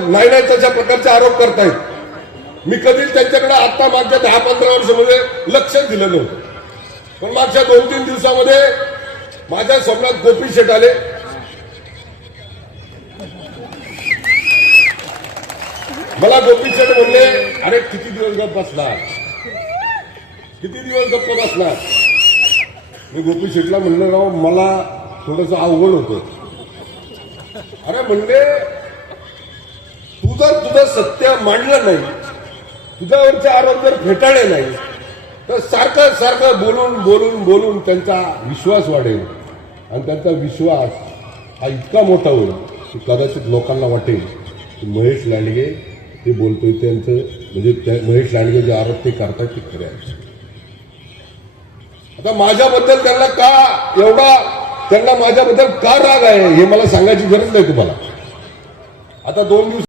नाही नाही तशा प्रकारचे आरोप करतायत। मी कधीच त्यांच्याकडे आता मागच्या 10-15 वर्षामध्ये लक्षच दिलं नव्हतं, पण मागच्या 2-3 दिवसामध्ये माझ्या स्वप्नात गोपी शेठ आले। मला गोपी शेठ म्हणले, अरे किती दिवस गप्प बसणार, किती दिवस गप्प बसणार। मी गोपी शेठला म्हणलं, राव मला थोडंसं अवघड होतं। अरे म्हणले, तू जर तुझं सत्य मांडलं नाही, तुझ्यावरचे आरोप जर फेटाळले नाही, तर सारखं सारखं बोलून बोलून बोलून त्यांचा विश्वास वाढेल आणि त्यांचा विश्वास हा इतका मोठा होईल की कदाचित लोकांना वाटेल की महेश लांडगे ते बोलतोय त्यांचं, म्हणजे महेश लांडगे जे आरोप ते करतात ते खरे आहेत। आता माझ्याबद्दल त्यांना का एवढा, त्यांना माझ्याबद्दल का राग आहे हे मला सांगायची गरज नाही तुम्हाला। आता 2 दिवस